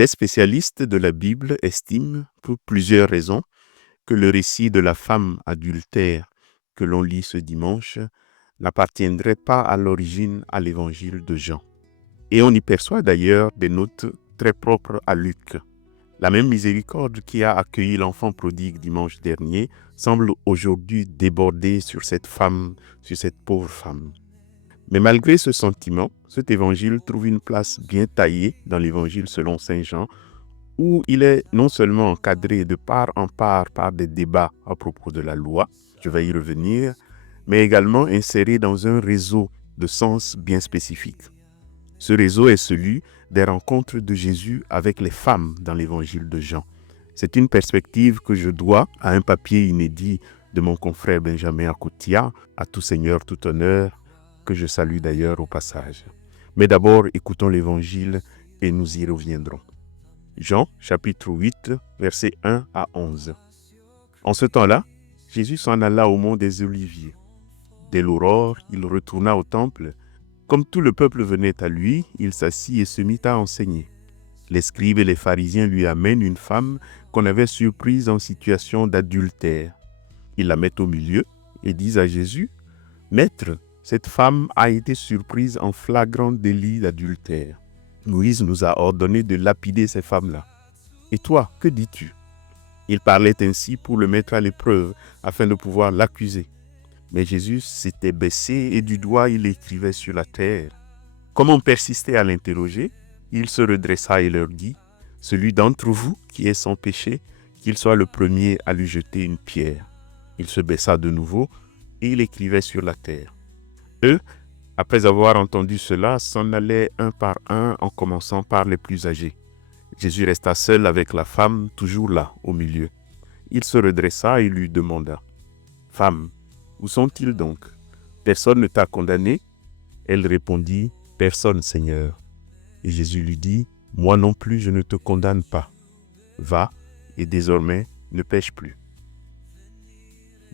Des spécialistes de la Bible estiment, pour plusieurs raisons, que le récit de la femme adultère que l'on lit ce dimanche n'appartiendrait pas à l'origine à l'évangile de Jean. Et on y perçoit d'ailleurs des notes très propres à Luc. La même miséricorde qui a accueilli l'enfant prodigue dimanche dernier semble aujourd'hui déborder sur cette femme, sur cette pauvre femme. Mais malgré ce sentiment, cet évangile trouve une place bien taillée dans l'évangile selon saint Jean, où il est non seulement encadré de part en part par des débats à propos de la loi, je vais y revenir, mais également inséré dans un réseau de sens bien spécifique. Ce réseau est celui des rencontres de Jésus avec les femmes dans l'évangile de Jean. C'est une perspective que je dois à un papier inédit de mon confrère Benjamin Akoutia, à tout seigneur, tout honneur, que je salue d'ailleurs au passage. Mais d'abord, écoutons l'évangile et nous y reviendrons. Jean, chapitre 8, versets 1 à 11. En ce temps-là, Jésus s'en alla au mont des Oliviers. Dès l'aurore, il retourna au temple. Comme tout le peuple venait à lui, il s'assit et se mit à enseigner. Les scribes et les pharisiens lui amènent une femme qu'on avait surprise en situation d'adultère. Ils la mettent au milieu et disent à Jésus, « Maître, cette femme a été surprise en flagrant délit d'adultère. Moïse nous a ordonné de lapider ces femmes-là. Et toi, que dis-tu » Il parlait ainsi pour le mettre à l'épreuve, afin de pouvoir l'accuser. Mais Jésus s'était baissé et du doigt il écrivait sur la terre. Comme on persistait à l'interroger, il se redressa et leur dit, « Celui d'entre vous qui est sans péché, qu'il soit le premier à lui jeter une pierre. » Il se baissa de nouveau et il écrivait sur la terre. Eux, après avoir entendu cela, s'en allaient un par un en commençant par les plus âgés. Jésus resta seul avec la femme, toujours là, au milieu. Il se redressa et lui demanda, « Femme, où sont-ils donc? Personne ne t'a condamné ?» Elle répondit, « Personne, Seigneur. » Et Jésus lui dit, « Moi non plus je ne te condamne pas. Va, et désormais ne pêche plus. »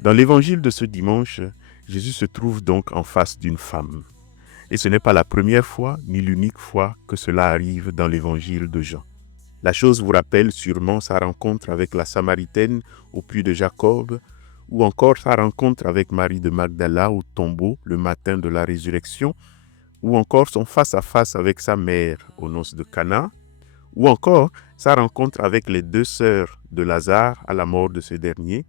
Dans l'évangile de ce dimanche, Jésus se trouve donc en face d'une femme. Et ce n'est pas la première fois ni l'unique fois que cela arrive dans l'évangile de Jean. La chose vous rappelle sûrement sa rencontre avec la Samaritaine au puits de Jacob, ou encore sa rencontre avec Marie de Magdala au tombeau le matin de la résurrection, ou encore son face-à-face avec sa mère aux noces de Cana, ou encore sa rencontre avec les deux sœurs de Lazare à la mort de ce dernier,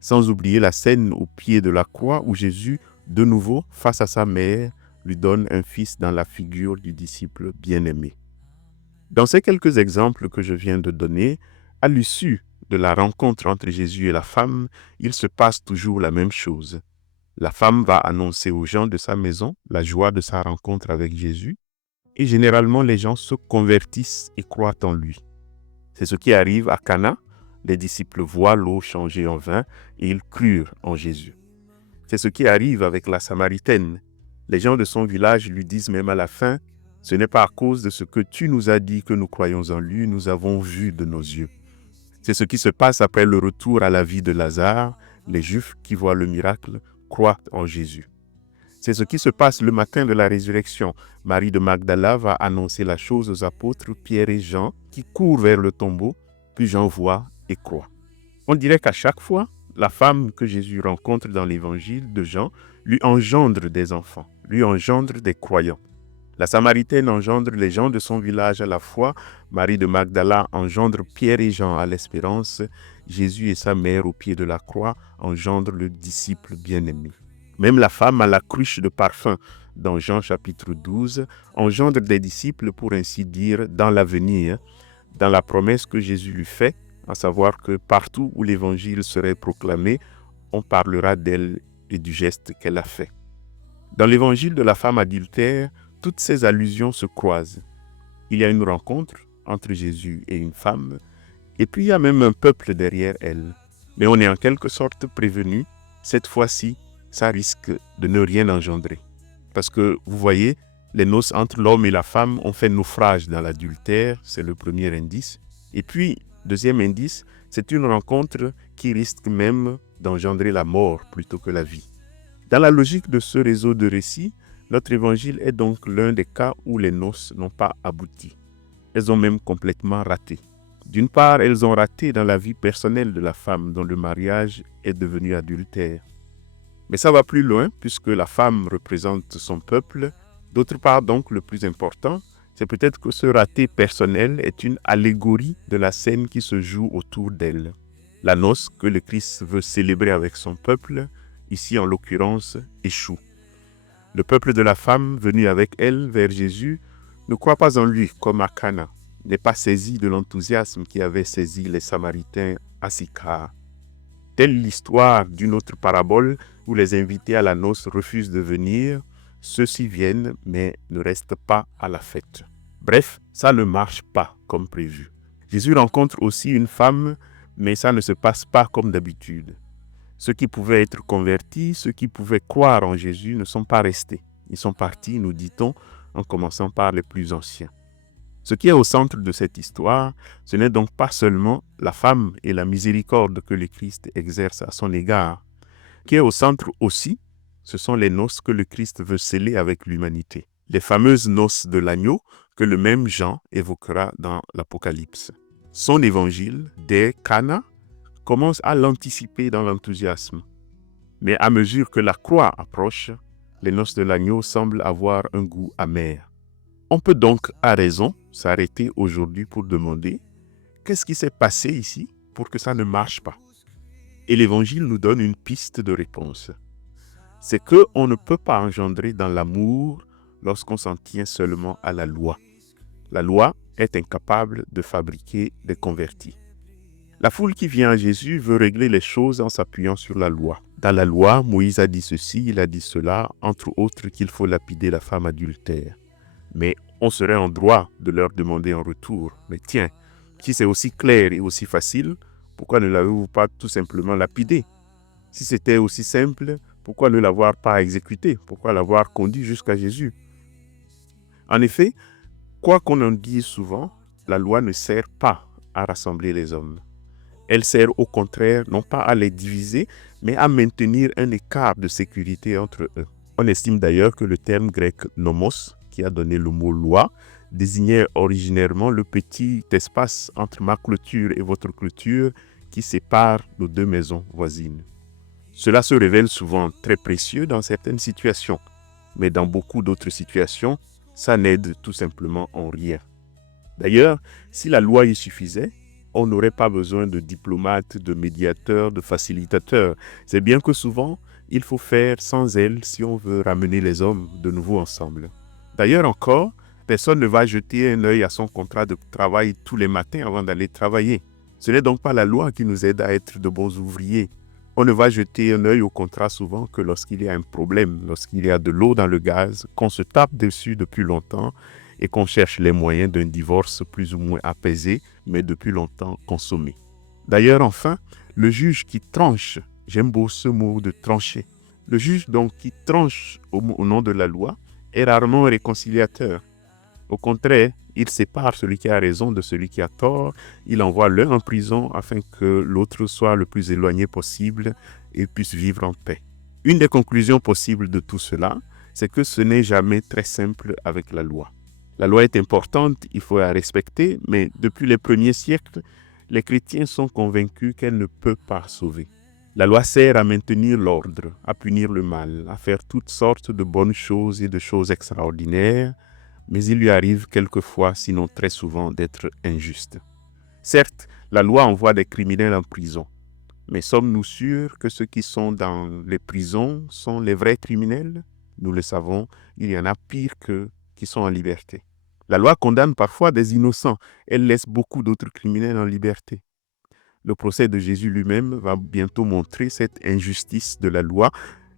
sans oublier la scène au pied de la croix où Jésus, de nouveau face à sa mère, lui donne un fils dans la figure du disciple bien-aimé. Dans ces quelques exemples que je viens de donner, à l'issue de la rencontre entre Jésus et la femme, il se passe toujours la même chose. La femme va annoncer aux gens de sa maison la joie de sa rencontre avec Jésus, et généralement les gens se convertissent et croient en lui. C'est ce qui arrive à Cana. Les disciples voient l'eau changer en vin et ils crurent en Jésus. C'est ce qui arrive avec la Samaritaine. Les gens de son village lui disent même à la fin, « Ce n'est pas à cause de ce que tu nous as dit que nous croyons en lui, nous avons vu de nos yeux. » C'est ce qui se passe après le retour à la vie de Lazare. Les Juifs qui voient le miracle croient en Jésus. C'est ce qui se passe le matin de la résurrection. Marie de Magdala va annoncer la chose aux apôtres Pierre et Jean qui courent vers le tombeau, puis Jean voit et croit. On dirait qu'à chaque fois, la femme que Jésus rencontre dans l'évangile de Jean lui engendre des enfants, lui engendre des croyants. La Samaritaine engendre les gens de son village à la foi, Marie de Magdala engendre Pierre et Jean à l'espérance, Jésus et sa mère au pied de la croix engendrent le disciple bien-aimé. Même la femme à la cruche de parfum dans Jean chapitre 12 engendre des disciples pour ainsi dire dans l'avenir, dans la promesse que Jésus lui fait, à savoir que partout où l'évangile serait proclamé, on parlera d'elle et du geste qu'elle a fait. Dans l'évangile de la femme adultère, toutes ces allusions se croisent. Il y a une rencontre entre Jésus et une femme, et puis il y a même un peuple derrière elle. Mais on est en quelque sorte prévenu, cette fois-ci, ça risque de ne rien engendrer. Parce que, vous voyez, les noces entre l'homme et la femme ont fait naufrage dans l'adultère, c'est le premier indice. Et puis, deuxième indice, c'est une rencontre qui risque même d'engendrer la mort plutôt que la vie. Dans la logique de ce réseau de récits, notre évangile est donc l'un des cas où les noces n'ont pas abouti. elles ont même complètement raté. D'une part, elles ont raté dans la vie personnelle de la femme dont le mariage est devenu adultère. Mais ça va plus loin puisque la femme représente son peuple. D'autre part, donc, le plus important, c'est peut-être que ce raté personnel est une allégorie de la scène qui se joue autour d'elle. La noce que le Christ veut célébrer avec son peuple, ici en l'occurrence, échoue. Le peuple de la femme venu avec elle vers Jésus ne croit pas en lui comme à Cana, n'est pas saisi de l'enthousiasme qui avait saisi les Samaritains à Sychar. Telle l'histoire d'une autre parabole où les invités à la noce refusent de venir, ceux-ci viennent mais ne restent pas à la fête. Bref, ça ne marche pas comme prévu. Jésus rencontre aussi une femme, mais ça ne se passe pas comme d'habitude. Ceux qui pouvaient être convertis, ceux qui pouvaient croire en Jésus ne sont pas restés. Ils sont partis, nous dit-on, en commençant par les plus anciens. Ce qui est au centre de cette histoire, ce n'est donc pas seulement la femme et la miséricorde que le Christ exerce à son égard. Ce qui est au centre aussi, ce sont les noces que le Christ veut sceller avec l'humanité. Les fameuses noces de l'agneau que le même Jean évoquera dans l'Apocalypse. Son évangile, dès Cana, commence à l'anticiper dans l'enthousiasme. Mais à mesure que la croix approche, les noces de l'agneau semblent avoir un goût amer. On peut donc, à raison, s'arrêter aujourd'hui pour demander qu'est-ce qui s'est passé ici pour que ça ne marche pas. Et l'Évangile nous donne une piste de réponse. C'est qu'on ne peut pas engendrer dans l'amour lorsqu'on s'en tient seulement à la loi. La loi est incapable de fabriquer des convertis. La foule qui vient à Jésus veut régler les choses en s'appuyant sur la loi. Dans la loi, Moïse a dit ceci, il a dit cela, entre autres qu'il faut lapider la femme adultère. Mais on serait en droit de leur demander en retour, mais tiens, si c'est aussi clair et aussi facile, pourquoi ne l'avez-vous pas tout simplement lapidé? Si c'était aussi simple, pourquoi ne l'avoir pas exécuté? Pourquoi l'avoir conduit jusqu'à Jésus? En effet, quoi qu'on en dise souvent, la loi ne sert pas à rassembler les hommes. Elle sert au contraire non pas à les diviser, mais à maintenir un écart de sécurité entre eux. On estime d'ailleurs que le terme grec nomos, qui a donné le mot loi, désignait originairement le petit espace entre ma clôture et votre clôture qui sépare nos deux maisons voisines. Cela se révèle souvent très précieux dans certaines situations, mais dans beaucoup d'autres situations, ça n'aide tout simplement en rien. D'ailleurs, si la loi y suffisait, on n'aurait pas besoin de diplomates, de médiateurs, de facilitateurs. C'est bien que souvent, il faut faire sans elle si on veut ramener les hommes de nouveau ensemble. D'ailleurs encore, personne ne va jeter un œil à son contrat de travail tous les matins avant d'aller travailler. Ce n'est donc pas la loi qui nous aide à être de bons ouvriers. On ne va jeter un œil au contrat souvent que lorsqu'il y a un problème, lorsqu'il y a de l'eau dans le gaz, qu'on se tape dessus depuis longtemps et qu'on cherche les moyens d'un divorce plus ou moins apaisé, mais depuis longtemps consommé. D'ailleurs, enfin, le juge qui tranche, j'aime beaucoup ce mot de trancher, le juge donc qui tranche au nom de la loi est rarement réconciliateur. Au contraire, il sépare celui qui a raison de celui qui a tort, il envoie l'un en prison afin que l'autre soit le plus éloigné possible et puisse vivre en paix. Une des conclusions possibles de tout cela, c'est que ce n'est jamais très simple avec la loi. La loi est importante, il faut la respecter, mais depuis les premiers siècles, les chrétiens sont convaincus qu'elle ne peut pas sauver. La loi sert à maintenir l'ordre, à punir le mal, à faire toutes sortes de bonnes choses et de choses extraordinaires, mais il lui arrive quelquefois, sinon très souvent, d'être injuste. Certes, la loi envoie des criminels en prison, mais sommes-nous sûrs que ceux qui sont dans les prisons sont les vrais criminels? Nous le savons, il y en a pire qu'eux qui sont en liberté. La loi condamne parfois des innocents, elle laisse beaucoup d'autres criminels en liberté. Le procès de Jésus lui-même va bientôt montrer cette injustice de la loi.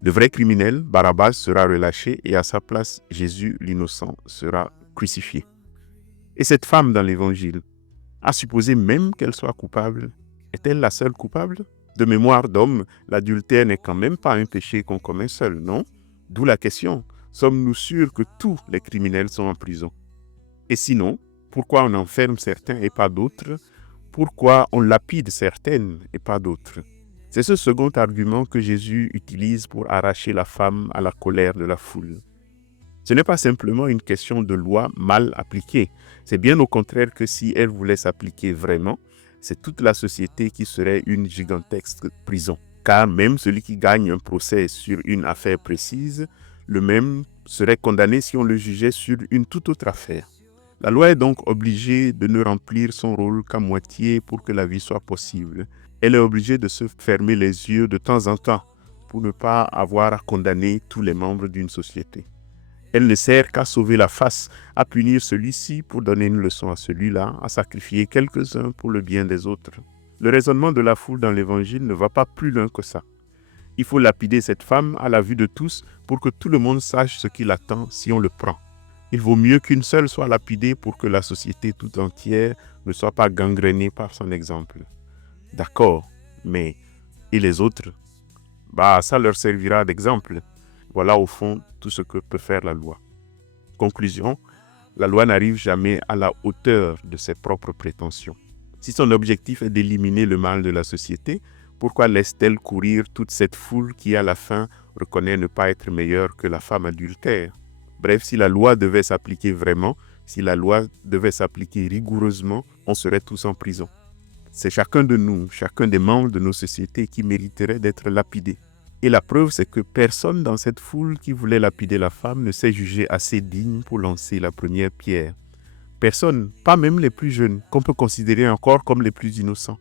Le vrai criminel, Barabbas, sera relâché et à sa place, Jésus, l'innocent, sera crucifié. Et cette femme dans l'Évangile, à supposer même qu'elle soit coupable, est-elle la seule coupable? De mémoire d'homme, l'adultère n'est quand même pas un péché qu'on commet seul, non? D'où la question, sommes-nous sûrs que tous les criminels sont en prison? Et sinon, pourquoi on enferme certains et pas d'autres? Pourquoi on lapide certaines et pas d'autres? C'est ce second argument que Jésus utilise pour arracher la femme à la colère de la foule. Ce n'est pas simplement une question de loi mal appliquée. C'est bien au contraire que si elle voulait s'appliquer vraiment, c'est toute la société qui serait une gigantesque prison. Car même celui qui gagne un procès sur une affaire précise, le même serait condamné si on le jugeait sur une toute autre affaire. La loi est donc obligée de ne remplir son rôle qu'à moitié pour que la vie soit possible. Elle est obligée de se fermer les yeux de temps en temps pour ne pas avoir à condamner tous les membres d'une société. Elle ne sert qu'à sauver la face, à punir celui-ci pour donner une leçon à celui-là, à sacrifier quelques-uns pour le bien des autres. Le raisonnement de la foule dans l'Évangile ne va pas plus loin que ça. Il faut lapider cette femme à la vue de tous pour que tout le monde sache ce qui l'attend si on le prend. Il vaut mieux qu'une seule soit lapidée pour que la société tout entière ne soit pas gangrénée par son exemple. D'accord, mais et les autres? Ça leur servira d'exemple. Voilà au fond tout ce que peut faire la loi. Conclusion, la loi n'arrive jamais à la hauteur de ses propres prétentions. Si son objectif est d'éliminer le mal de la société, pourquoi laisse-t-elle courir toute cette foule qui, à la fin, reconnaît ne pas être meilleure que la femme adultère? Bref, si la loi devait s'appliquer vraiment, si la loi devait s'appliquer rigoureusement, on serait tous en prison. C'est chacun de nous, chacun des membres de nos sociétés qui mériterait d'être lapidé. Et la preuve, c'est que personne dans cette foule qui voulait lapider la femme ne s'est jugé assez digne pour lancer la première pierre. Personne, pas même les plus jeunes, qu'on peut considérer encore comme les plus innocents.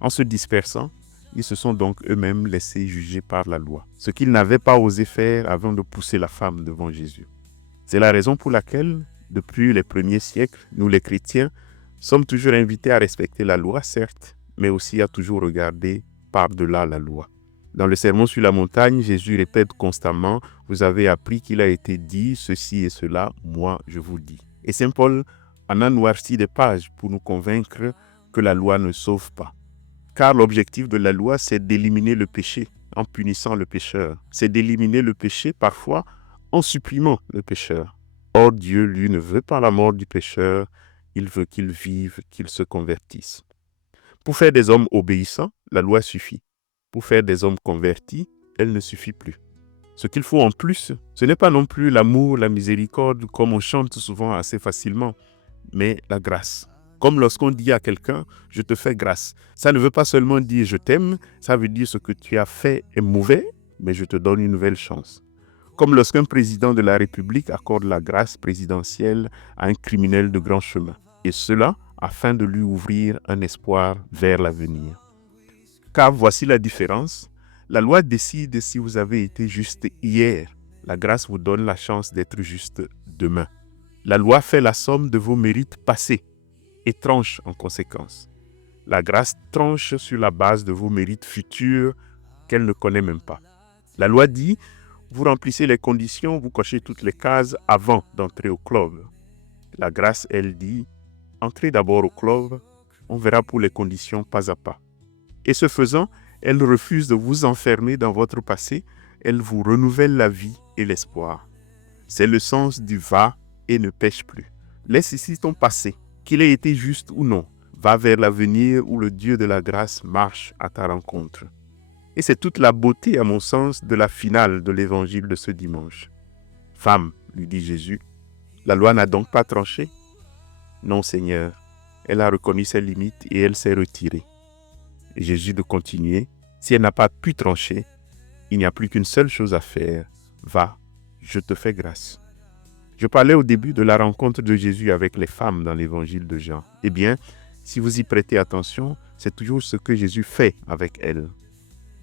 En se dispersant, ils se sont donc eux-mêmes laissés juger par la loi, ce qu'ils n'avaient pas osé faire avant de pousser la femme devant Jésus. C'est la raison pour laquelle, depuis les premiers siècles, nous les chrétiens, sommes toujours invités à respecter la loi, certes, mais aussi à toujours regarder par-delà la loi. Dans le Sermon sur la montagne, Jésus répète constamment « Vous avez appris qu'il a été dit ceci et cela, moi je vous dis ». Et Saint Paul en a noirci des pages pour nous convaincre que la loi ne sauve pas. Car l'objectif de la loi, c'est d'éliminer le péché en punissant le pécheur. C'est d'éliminer le péché parfois en supprimant le pécheur. Or, Dieu, lui, ne veut pas la mort du pécheur, il veut qu'il vive, qu'il se convertisse. Pour faire des hommes obéissants, la loi suffit. Pour faire des hommes convertis, elle ne suffit plus. Ce qu'il faut en plus, ce n'est pas non plus l'amour, la miséricorde, comme on chante souvent assez facilement, mais la grâce. Comme lorsqu'on dit à quelqu'un « je te fais grâce ». Ça ne veut pas seulement dire « je t'aime », ça veut dire ce que tu as fait est mauvais, mais je te donne une nouvelle chance. Comme lorsqu'un président de la République accorde la grâce présidentielle à un criminel de grand chemin. Et cela afin de lui ouvrir un espoir vers l'avenir. Car voici la différence. La loi décide si vous avez été juste hier. La grâce vous donne la chance d'être juste demain. La loi fait la somme de vos mérites passés et tranche en conséquence. La grâce tranche sur la base de vos mérites futurs qu'elle ne connaît même pas. La loi dit, vous remplissez les conditions, vous cochez toutes les cases avant d'entrer au club. La grâce, elle dit, entrez d'abord au club, on verra pour les conditions pas à pas. Et ce faisant, elle refuse de vous enfermer dans votre passé, elle vous renouvelle la vie et l'espoir. C'est le sens du va et ne pêche plus. Laisse ici ton passé, qu'il ait été juste ou non. Va vers l'avenir où le Dieu de la grâce marche à ta rencontre. Et c'est toute la beauté, à mon sens, de la finale de l'évangile de ce dimanche. Femme, lui dit Jésus, la loi n'a donc pas tranché? Non, Seigneur, elle a reconnu ses limites et elle s'est retirée. Et Jésus de continuer, si elle n'a pas pu trancher, il n'y a plus qu'une seule chose à faire. Va, je te fais grâce. Je parlais au début de la rencontre de Jésus avec les femmes dans l'évangile de Jean. Eh bien, si vous y prêtez attention, c'est toujours ce que Jésus fait avec elles.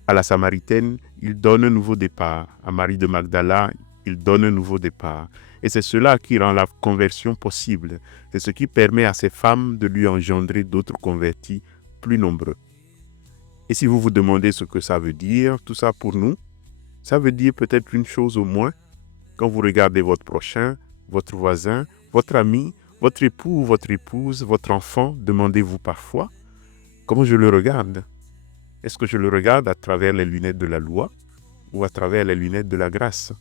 À la Samaritaine, il donne un nouveau départ. À Marie de Magdala, il donne un nouveau départ. Et c'est cela qui rend la conversion possible. C'est ce qui permet à ces femmes de lui engendrer d'autres convertis plus nombreux. Et si vous vous demandez ce que ça veut dire, tout ça pour nous, ça veut dire peut-être une chose au moins. Quand vous regardez votre prochain, votre voisin, votre ami, votre époux ou votre épouse, votre enfant, demandez-vous parfois, comment je le regarde? Est-ce que je le regarde à travers les lunettes de la loi ou à travers les lunettes de la grâce?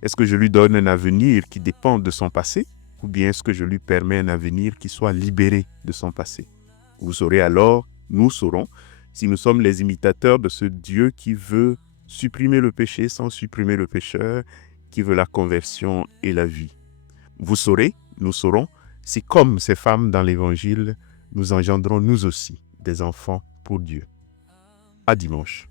Est-ce que je lui donne un avenir qui dépend de son passé ou bien est-ce que je lui permets un avenir qui soit libéré de son passé? Vous saurez alors, nous saurons, si nous sommes les imitateurs de ce Dieu qui veut supprimer le péché sans supprimer le pécheur qui veut la conversion et la vie. Vous saurez, nous saurons, si comme ces femmes dans l'Évangile, nous engendrons nous aussi des enfants pour Dieu. À dimanche.